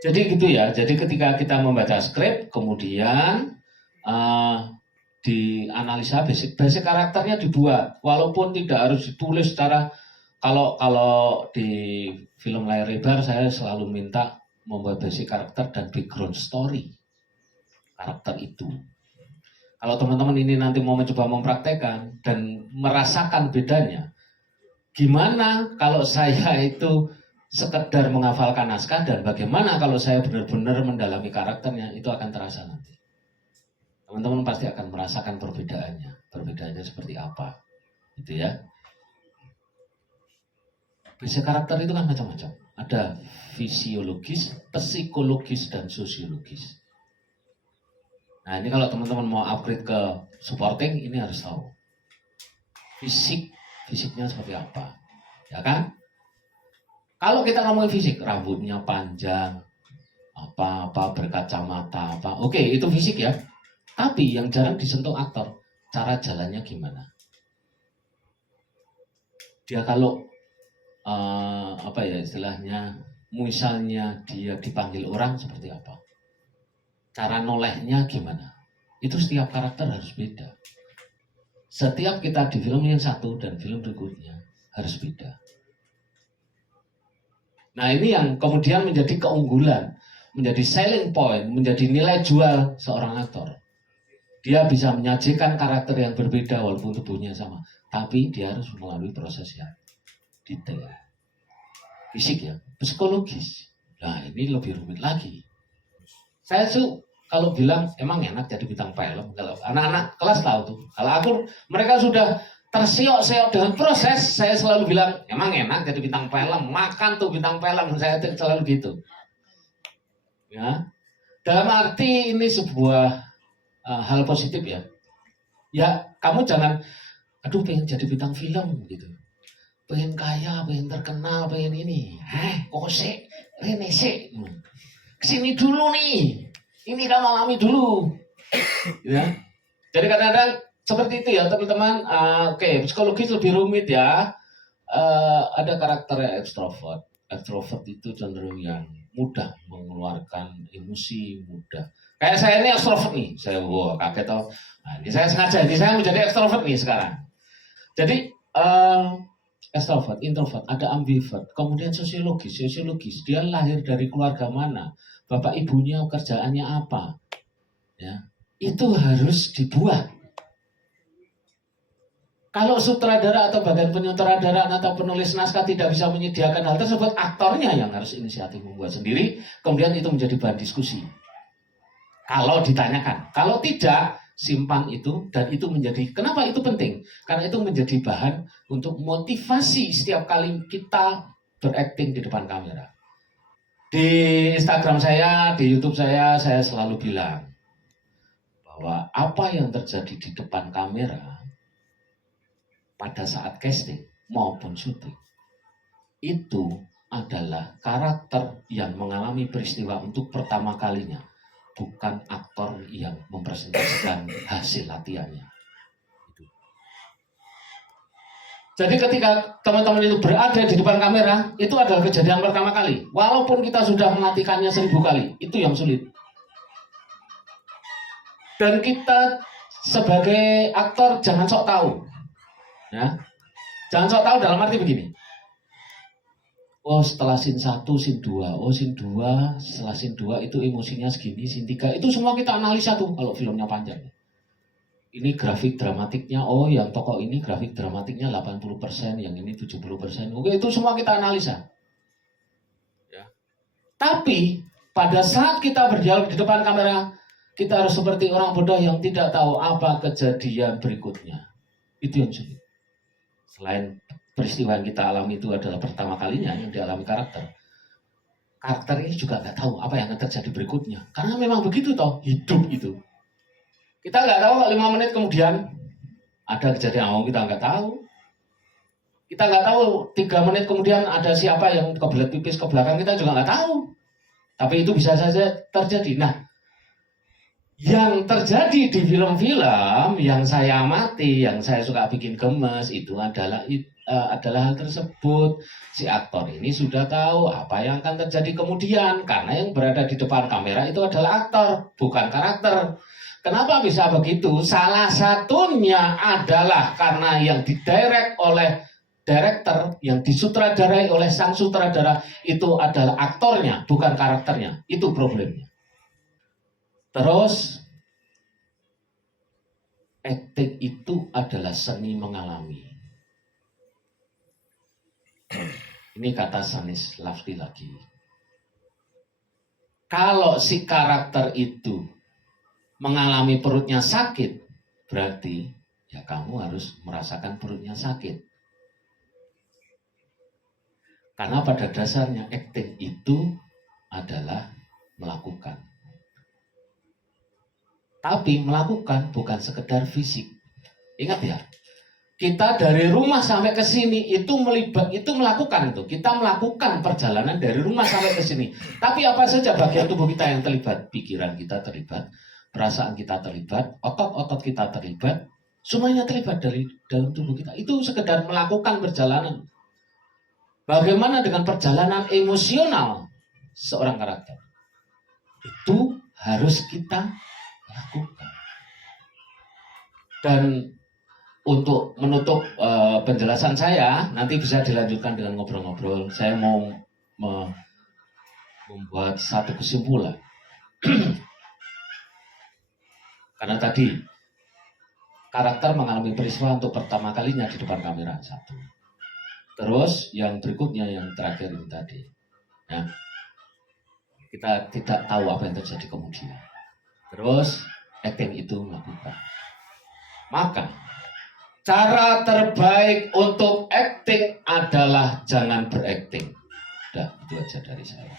Jadi gitu ya. Jadi ketika kita membaca skrip, kemudian dianalisa basic karakternya dibuat, walaupun tidak harus ditulis secara kalau di film layar lebar saya selalu minta membuat basic karakter dan background story karakter itu. Kalau teman-teman ini nanti mau mencoba mempraktekkan dan merasakan bedanya, gimana kalau saya itu sekedar menghafalkan naskah dan bagaimana kalau saya benar-benar mendalami karakternya, itu akan terasa nanti. Teman-teman pasti akan merasakan perbedaannya seperti apa, gitu ya. Basic karakter itu kan macam-macam. Ada fisiologis, psikologis, dan sosiologis. Nah ini kalau teman-teman mau upgrade ke supporting, ini harus tahu. Fisiknya seperti apa, ya kan? Kalau kita ngomongin fisik, rambutnya panjang, apa berkacamata, oke, itu fisik ya. Tapi yang jarang disentuh aktor, cara jalannya gimana? Dia kalau istilahnya, misalnya dia dipanggil orang seperti apa? Cara nolehnya gimana? Itu setiap karakter harus beda. Setiap kita di film yang satu dan film berikutnya harus beda. Nah ini yang kemudian menjadi keunggulan, menjadi selling point, menjadi nilai jual seorang aktor. Dia bisa menyajikan karakter yang berbeda walaupun tubuhnya sama, tapi dia harus melalui proses yang detail. Fisik ya, psikologis. Nah ini lebih rumit lagi. Saya kalau bilang emang enak jadi bintang film, kalau anak-anak kelas tahu tuh. Kalau aku, mereka sudah tersiok-siok dengan proses, saya selalu bilang emang enak jadi bintang film, makan tuh bintang film, saya selalu gitu. Ya, dalam arti ini sebuah hal positif ya. Ya kamu jangan, aduh pengen jadi bintang film gitu, pengen kaya, pengen terkenal, pengen ini, kok sih, ini sih, kesini dulu nih. Ini kamu alami dulu, ya. Jadi kadang-kadang seperti itu ya teman-teman. Oke, psikologis lebih rumit ya. Ada karakter ekstrovert. Ekstrovert itu cenderung yang mudah mengeluarkan emosi, mudah. Kayak saya ini ekstrovert nih. Saya kaget tau. Nah, ini saya sengaja. Ini saya menjadi ekstrovert nih sekarang. Jadi ekstrovert, introvert, ada ambivert. Kemudian sosiologis. Dia lahir dari keluarga mana? Bapak ibunya kerjaannya apa? Ya, itu harus dibuat. Kalau sutradara atau bagian penyutradara atau penulis naskah tidak bisa menyediakan hal tersebut, aktornya yang harus inisiatif membuat sendiri, kemudian itu menjadi bahan diskusi. Kalau ditanyakan, kalau tidak, simpan itu, dan itu menjadi, kenapa itu penting? Karena itu menjadi bahan untuk motivasi setiap kali kita berakting di depan kamera. Di Instagram saya, di YouTube saya selalu bilang bahwa apa yang terjadi di depan kamera pada saat casting maupun syuting itu adalah karakter yang mengalami peristiwa untuk pertama kalinya, bukan aktor yang mempresentasikan hasil latihannya. Jadi ketika teman-teman itu berada di depan kamera, itu adalah kejadian pertama kali. Walaupun kita sudah melatihkannya 1000 kali, itu yang sulit. Dan kita sebagai aktor jangan sok tahu. Ya. Jangan sok tahu dalam arti begini. Oh setelah scene 1, scene 2. Oh scene 2, setelah scene 2 itu emosinya segini, scene 3. Itu semua kita analisa tuh kalau filmnya panjang. Ini grafik dramatiknya, oh yang tokoh ini grafik dramatiknya 80%, yang ini 70%. Oke, itu semua kita analisa. Ya. Tapi pada saat kita berdialog di depan kamera, kita harus seperti orang bodoh yang tidak tahu apa kejadian berikutnya. Itu yang sulit. Selain peristiwa yang kita alami itu adalah pertama kalinya yang dialami karakter. Karakter ini juga nggak tahu apa yang akan terjadi berikutnya. Karena memang begitu toh, hidup itu. Kita nggak tahu kalau 5 menit kemudian ada kejadian, kita nggak tahu. Kita nggak tahu 3 menit kemudian ada siapa yang kebelet pipis ke belakang, kita juga nggak tahu. Tapi itu bisa saja terjadi. Nah, yang terjadi di film-film yang saya amati, yang saya suka bikin gemes, itu adalah adalah hal tersebut. Si aktor ini sudah tahu apa yang akan terjadi kemudian, karena yang berada di depan kamera itu adalah aktor, bukan karakter. Kenapa bisa begitu? Salah satunya adalah karena yang didirect oleh director, yang disutradarai oleh sang sutradara itu adalah aktornya, bukan karakternya. Itu problemnya. Terus, acting itu adalah seni mengalami. Ini kata Stanislavski lagi. Kalau si karakter itu mengalami perutnya sakit, berarti ya kamu harus merasakan perutnya sakit. Karena pada dasarnya acting itu adalah melakukan. Tapi melakukan bukan sekedar fisik. Ingat ya, kita dari rumah sampai ke sini itu melakukan itu. Kita melakukan perjalanan dari rumah sampai ke sini. Tapi apa saja bagian tubuh kita yang terlibat? Pikiran kita terlibat, perasaan kita terlibat, otot-otot kita terlibat, semuanya terlibat dari dalam tubuh kita. Itu sekedar melakukan perjalanan. Bagaimana dengan perjalanan emosional seorang karakter? Itu harus kita lakukan. Dan untuk menutup penjelasan saya, nanti bisa dilanjutkan dengan ngobrol-ngobrol. Saya mau membuat satu kesimpulan. Karena tadi karakter mengalami peristiwa untuk pertama kalinya di depan kamera, satu. Terus yang berikutnya, yang terakhir ini tadi, ya, kita tidak tahu apa yang terjadi kemudian. Terus acting itu melakukan. Maka cara terbaik untuk acting adalah jangan berakting. Udah, itu aja dari saya.